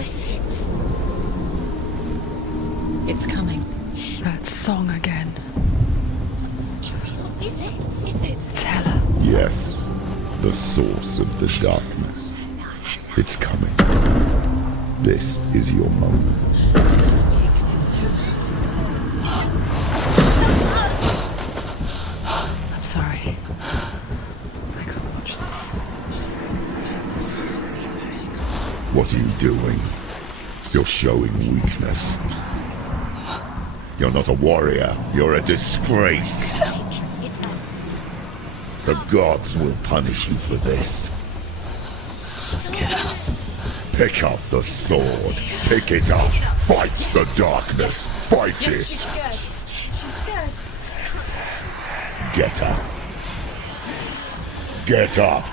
Twist it. It's coming. That song again. Is it? Is it? Is it? It's Hella. Yes, the source of the darkness. It's coming. This is your moment. I'm sorry. I can't watch this. What are you doing? You're showing weakness. You're not a warrior. You're a disgrace. The gods will punish you for this. Get up. Pick up the sword. Pick it up. Fight the darkness. Fight it. She's scared. She's scared. Get up. Get up.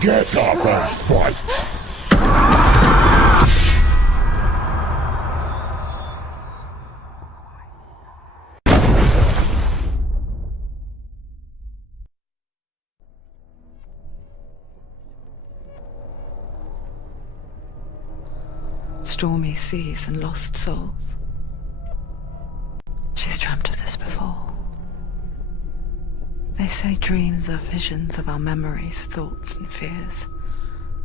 Get up and fight. Stormy seas and lost souls. She's dreamt of this before. They say dreams are visions of our memories, thoughts and fears,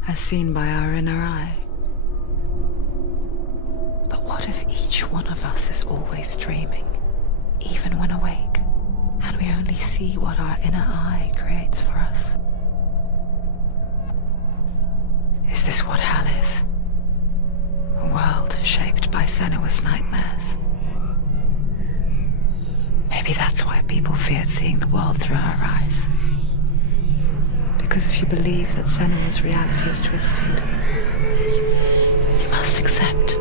as seen by our inner eye. But what if each one of us is always dreaming, even when awake, and we only see what our inner eye creates for us? Is this what hell is? A world shaped by Senua's nightmares. Maybe that's why people feared seeing the world through her eyes. Because if you believe that Senua's reality is twisted, you must accept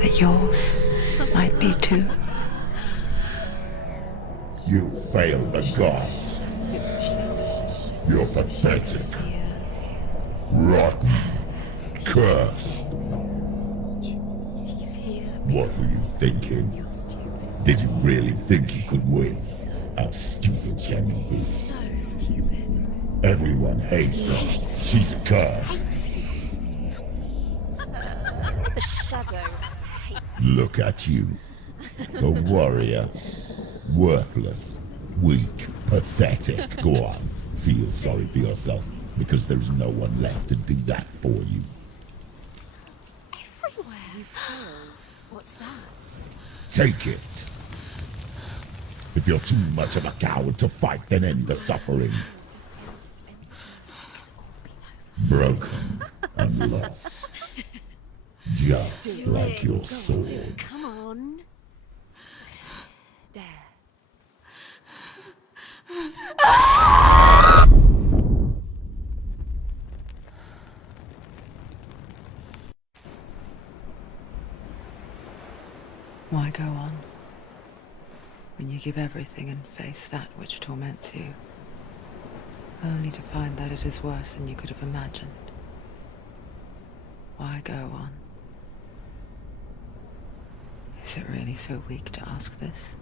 that yours might be too. You failed the gods. You're pathetic. Rotten. Cursed. What were you thinking? Did you really think you could win? How stupid can you be? So stupid. Everyone hates her. She's cursed. The shadow hates. Look at you. A warrior. Worthless. Weak. Pathetic. Go on. Feel sorry for yourself, because there's no one left to do that for you. Everywhere. You failed. What's that? Take it. If you're too much of a coward to fight, then end the suffering. Broken and lost. Just like your sword. Come on. Dare. Why go on, when you give everything and face that which torments you, only to find that it is worse than you could have imagined? Why go on? Is it really so weak to ask this?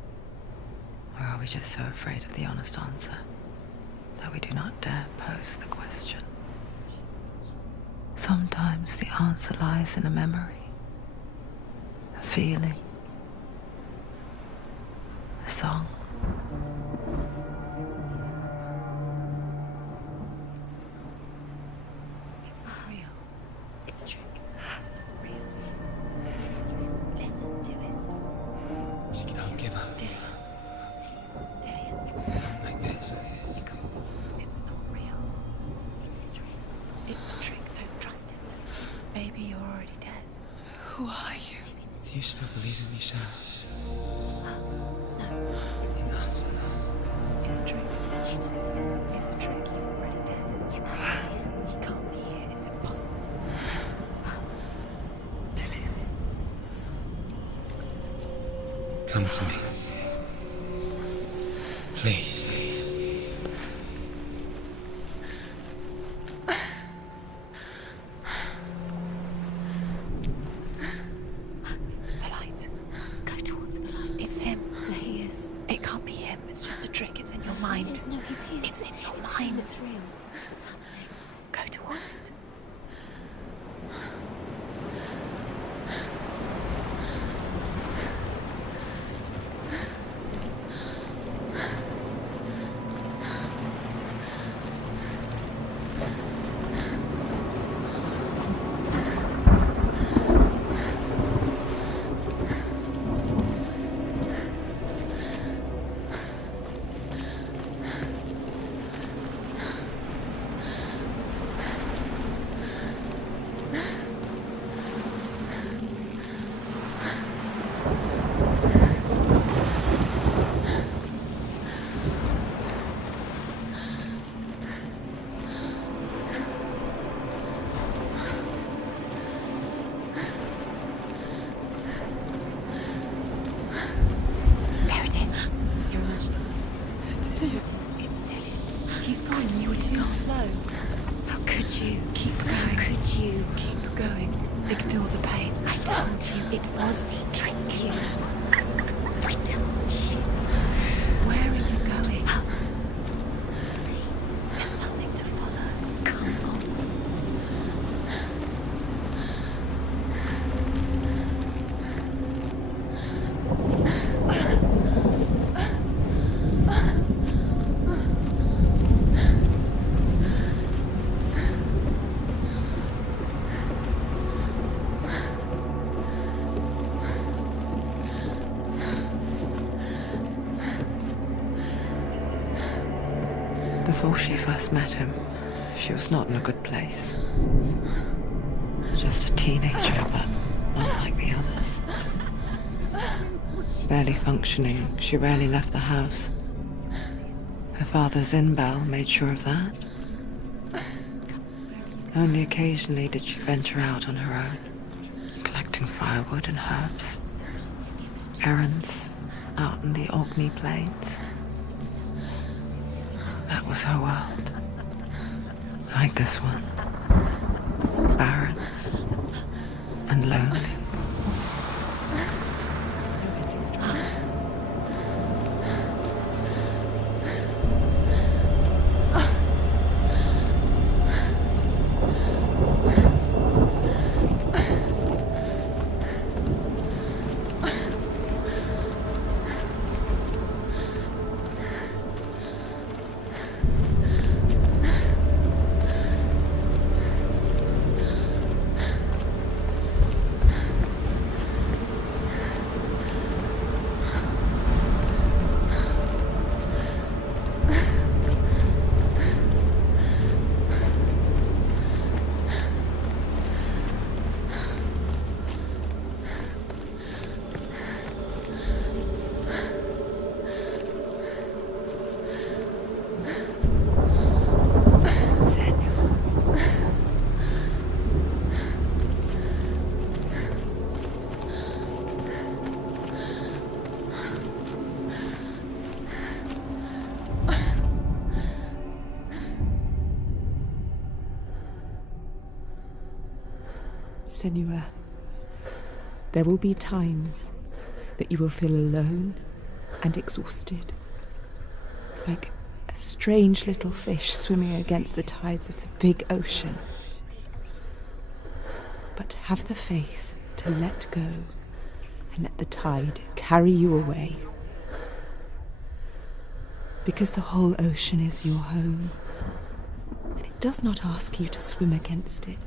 Or are we just so afraid of the honest answer that we do not dare pose the question? Sometimes the answer lies in a memory, a feeling, a song. It's the song. It's not real. It's a trick. It's not real. It is real. Listen to it. Don't give up. Did it? Did it? It's not Like this. It's not real. It is real. It's a trick. Don't trust it. Maybe you're already dead. Who are you? Maybe this Do you is... still believe in me, Shannon? No, it's not. It's a trick. It's a trick. He's already dead. He can't be here. It's impossible. Come to me. Please. The light. Go towards the light. It's him. There he is. It can't be him. It's just a trick. It's in your mind. No, he's here. It's in your mind. It's real. It's happening. Go towards it. too slow. How could you? Keep going. How could you? Keep going. Ignore the pain. I told you it was to trick you. I told you. Where are you going? See, there's nothing to follow. Come on. Before she first met him, she was not in a good place. Just a teenager, but not like the others. Barely functioning, she rarely left the house. Her father's in-bell made sure of that. Only occasionally did she venture out on her own, collecting firewood and herbs. Errands out in the Orkney Plains. That was her world. Like this one. Barren and lonely. Senua, there will be times that you will feel alone and exhausted, like a strange little fish swimming against the tides of the big ocean. But have the faith to let go and let the tide carry you away. Because the whole ocean is your home, and it does not ask you to swim against it.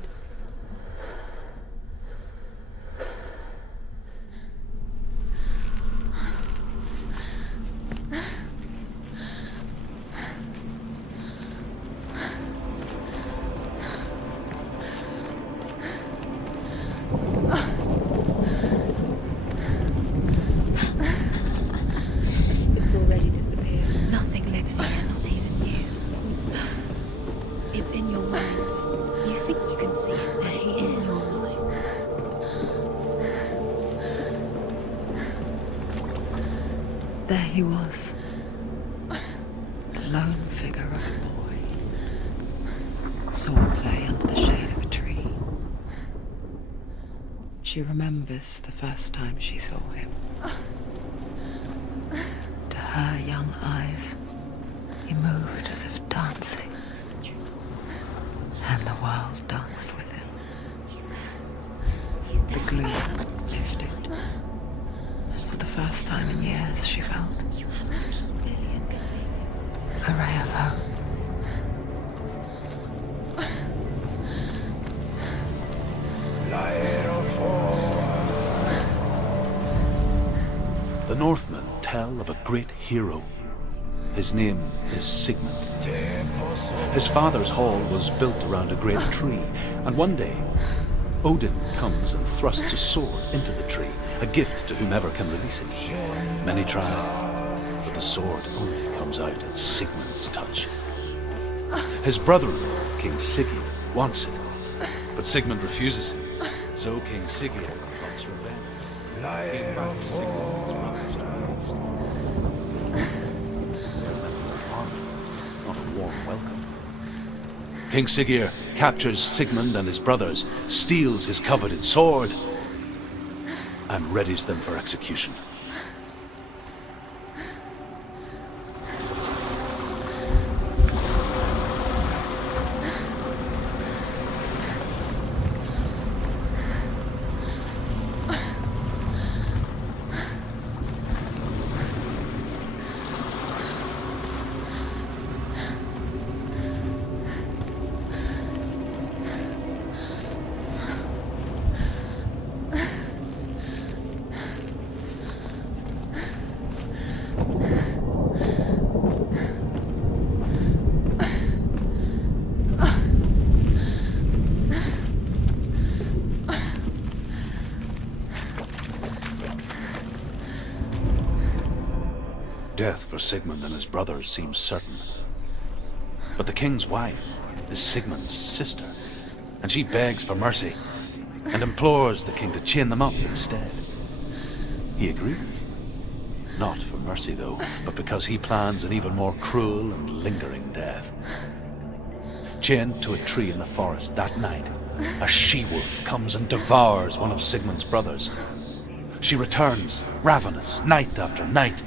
It's already disappeared. Nothing lives here, not even you. It's in your mind. You think you can see it, but it's in your mind. There he was, the lone figure of a boy. Sword play under the shade of a tree. She remembers the first time she saw him. To her young eyes, he moved as if dancing, and the world danced with him. The glue lifted. For the first time in years, she felt a ray of hope. The Northmen tell of a great hero. His name is Sigmund. His father's hall was built around a great tree, and one day Odin comes and thrusts a sword into the tree, a gift to whomever can release it. Many try, but the sword only comes out at Sigmund's touch. His brother-in-law, King Sigurd, wants it, but Sigmund refuses it, so King Sigurd plots revenge. He invites Sigmund's brothers to the feast. They're met with an army, not a warm welcome. King Siggeir captures Sigmund and his brothers, steals his coveted sword, and readies them for execution. Death for Sigmund and his brothers seems certain. But the king's wife is Sigmund's sister, and she begs for mercy and implores the king to chain them up instead. He agrees. Not for mercy, though, but because he plans an even more cruel and lingering death. Chained to a tree in the forest that night, a she-wolf comes and devours one of Sigmund's brothers. She returns, ravenous, night after night,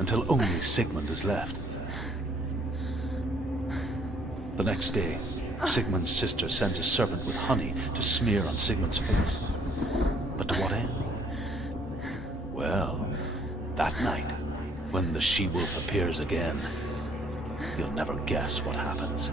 until only Sigmund is left. The next day, Sigmund's sister sends a servant with honey to smear on Sigmund's face. But to what end? Well, that night, when the she-wolf appears again, you'll never guess what happens.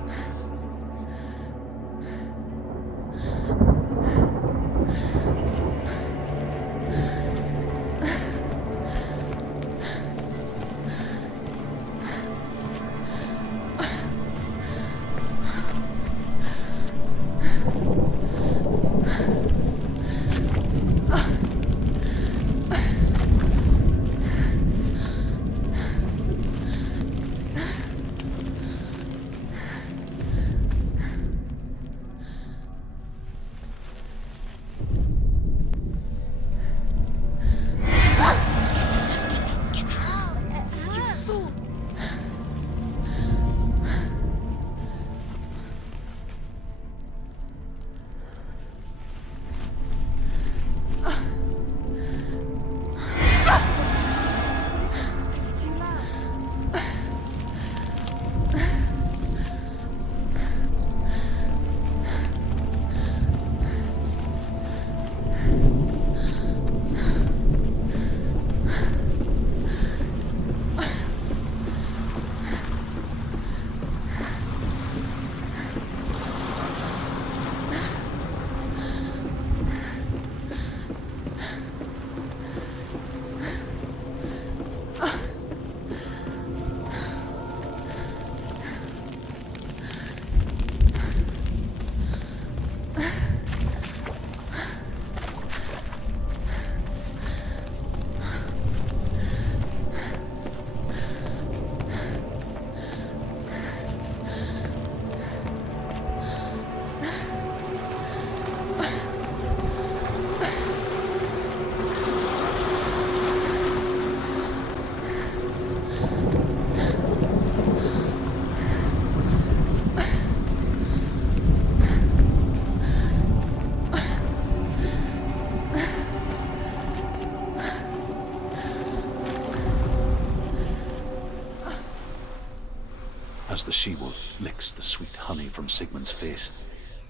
As the she-wolf licks the sweet honey from Sigmund's face,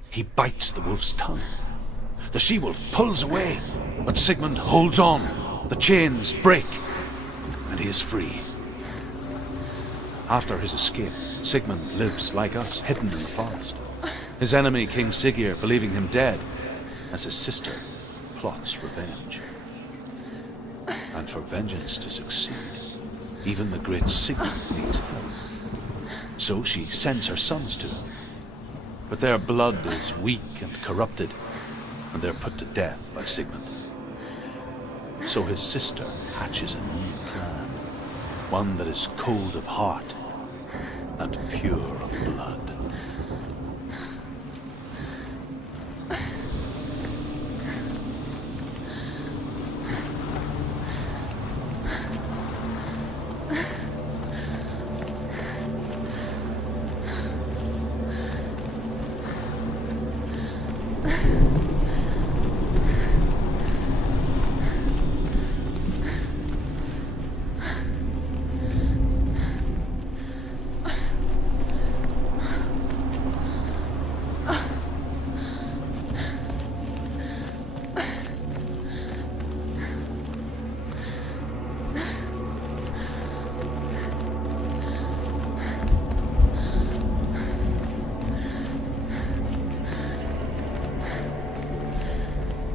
he bites the wolf's tongue. The she-wolf pulls away, but Sigmund holds on. The chains break, and he is free. After his escape, Sigmund lives like us, hidden in the forest. His enemy, King Siggeir, believing him dead, as his sister plots revenge. And for vengeance to succeed, even the great Sigmund needs help. So she sends her sons to him. But their blood is weak and corrupted, and they're put to death by Sigmund. So his sister hatches a new plan, one that is cold of heart and pure of blood.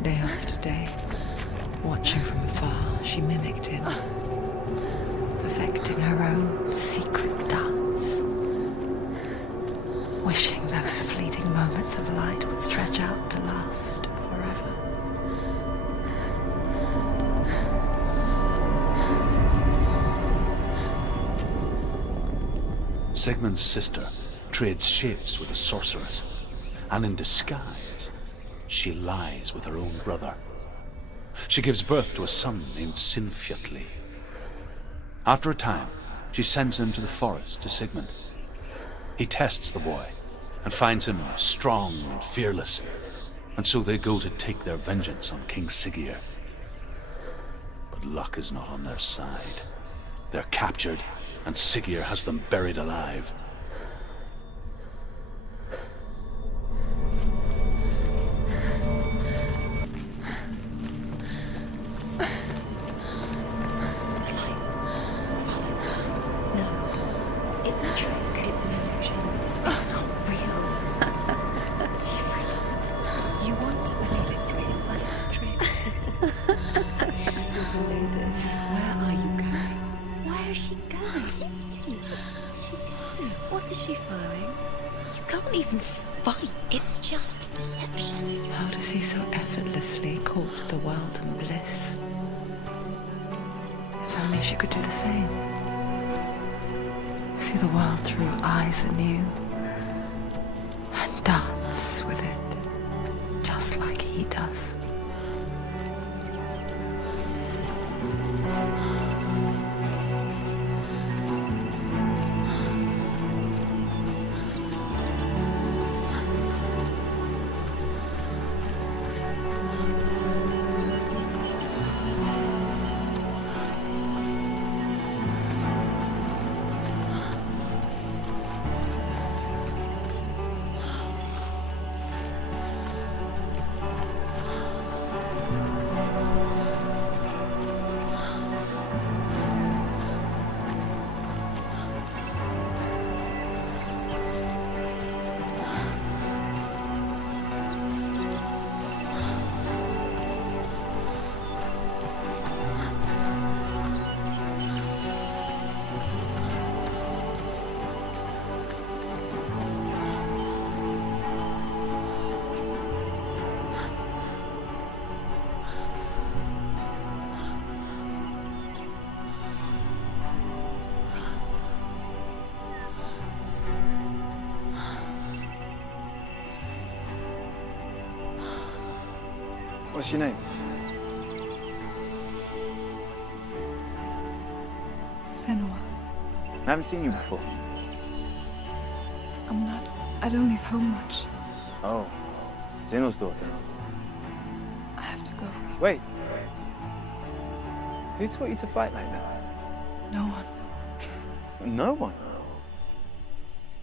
day after day. Watching from afar, she mimicked him, perfecting her own secret dance, wishing those fleeting moments of light would stretch out to last forever. Sigmund's sister trades shapes with a sorceress, and in disguise, she lies with her own brother. She gives birth to a son named Sinfjotli. After a time, she sends him to the forest to Sigmund. He tests the boy and finds him strong and fearless, and so they go to take their vengeance on King Siggeir. But luck is not on their side. They're captured, and Siggeir has them buried alive. It's a trick. It's an illusion. It's not real. You want to believe it's real, but it's a trick. You're deluded. Where are you going? Where is she going? What is she following? You can't even fight. It's just deception. How does he so effortlessly court the world and bliss? If only she could do the same. See the world through eyes anew and dance with it, just like he does. What's your name? Senua. I haven't seen you before. I don't leave home much. Oh, Zeno's daughter. I have to go. Wait. Who taught you to fight like that? No one. No one?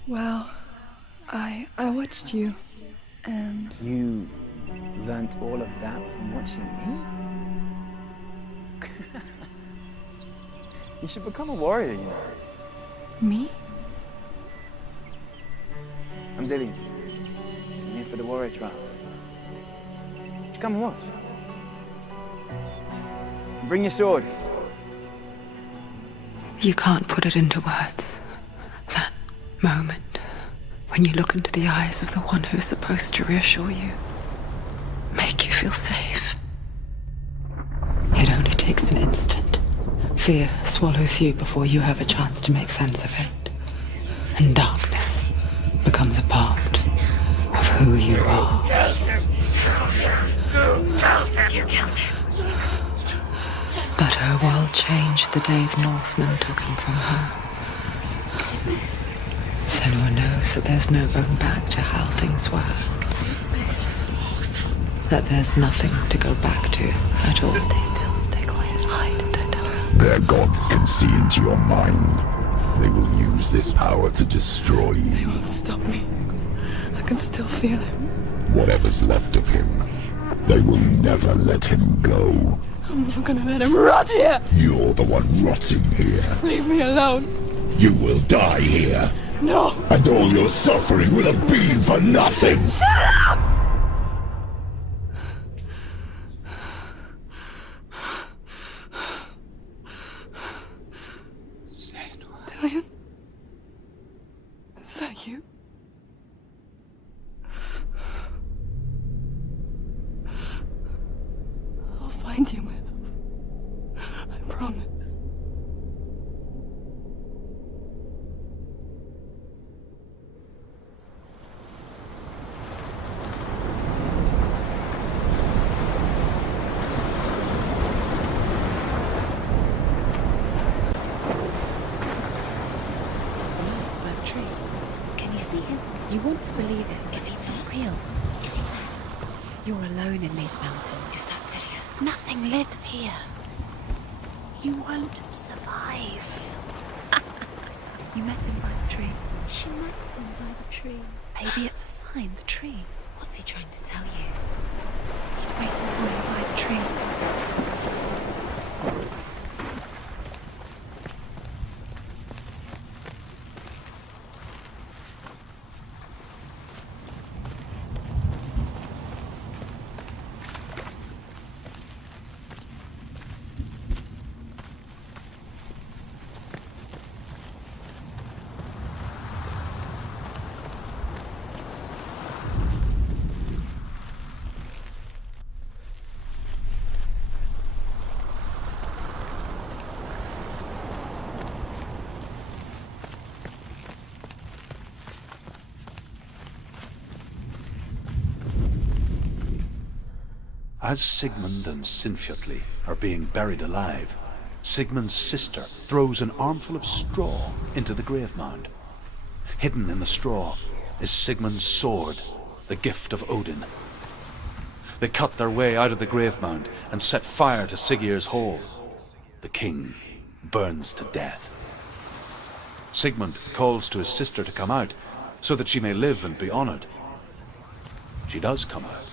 Well, I watched you, and You learnt all of that from watching me? You should become a warrior, you know. me? I'm Dillian. I'm here for the warrior trials. Just come and watch. Bring your sword. You can't put it into words. That moment when you look into the eyes of the one who is supposed to reassure you, make you feel safe. It only takes an instant. Fear swallows you before you have a chance to make sense of it. And darkness becomes a part of who you are. But her world changed the day the Northmen took him from her. Senua knows that there's no going back to how things were. That there's nothing to go back to at all. Stay still, stay quiet, hide, don't tell her. Their gods can see into your mind. They will use this power to destroy you. They won't stop me. I can still feel him. Whatever's left of him, they will never let him go. I'm not gonna let him rot here. You're the one rotting here. Leave me alone. You will die here. No. And all your suffering will have been for nothing. Shut up! find you, my love. I promise. That tree. Can you see him? You want to believe it. Is he not real? Is he there? You're alone in these mountains. Is that Lydia? Nothing lives here. You won't survive. You met him by the tree. She met him by the tree. Maybe it's a sign, the tree. What's he trying to tell you? He's waiting for you by the tree. As Sigmund and Sinfjotli are being buried alive, Sigmund's sister throws an armful of straw into the grave mound. Hidden in the straw is Sigmund's sword, the gift of Odin. They cut their way out of the grave mound and set fire to Siggeir's hall. The king burns to death. Sigmund calls to his sister to come out so that she may live and be honored. She does come out,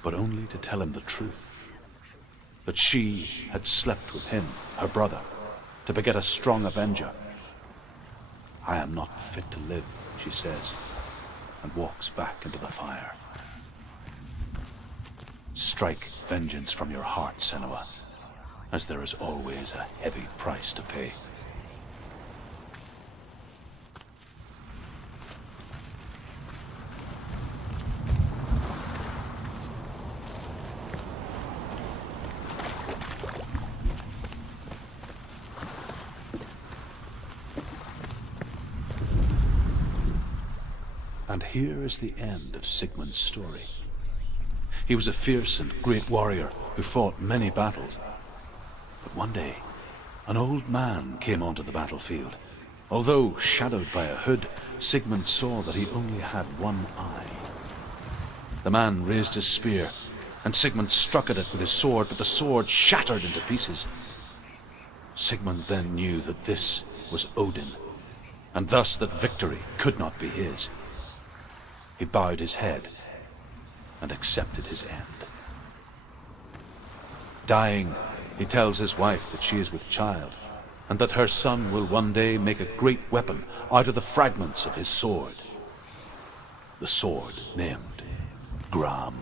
but only to tell him the truth. That she had slept with him, her brother, to beget a strong avenger. I am not fit to live, she says, and walks back into the fire. Strike vengeance from your heart, Senua, as there is always a heavy price to pay. And here is the end of Sigmund's story. He was a fierce and great warrior who fought many battles. But one day, an old man came onto the battlefield. Although shadowed by a hood, Sigmund saw that he only had one eye. The man raised his spear, and Sigmund struck at it with his sword, but the sword shattered into pieces. Sigmund then knew that this was Odin, and thus that victory could not be his. He bowed his head and accepted his end. Dying, he tells his wife that she is with child, and that her son will one day make a great weapon out of the fragments of his sword. The sword named Gram.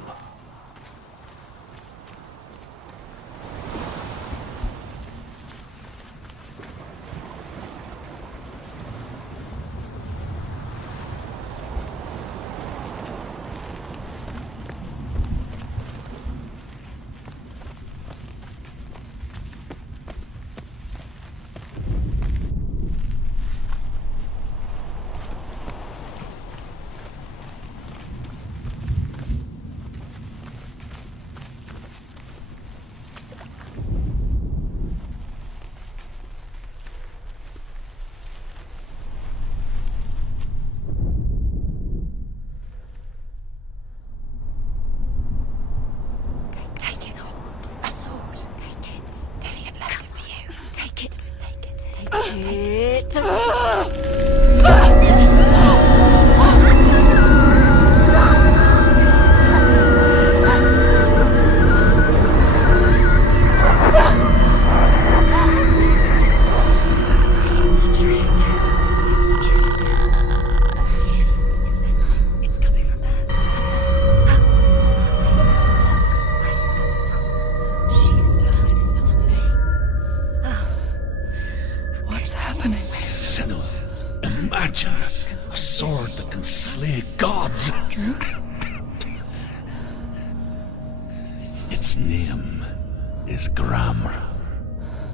is Gramr.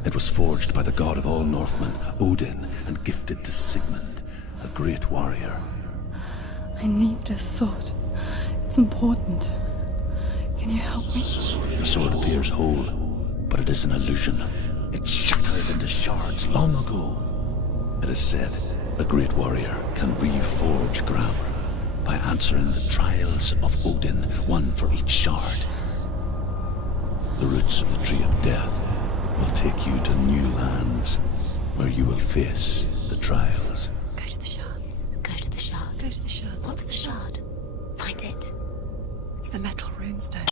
It was forged by the god of all Northmen, Odin, and gifted to Sigmund, a great warrior. I need this sword. It's important. Can you help me? The sword appears whole, but it is an illusion. It shattered into shards long ago. It is said a great warrior can reforge Gramr by answering the trials of Odin, one for each shard. The roots of the Tree of Death will take you to new lands where you will face the trials. Go to the shards. Go to the shard. Go to the shards. What's the shard? Find it. It's the metal runestone.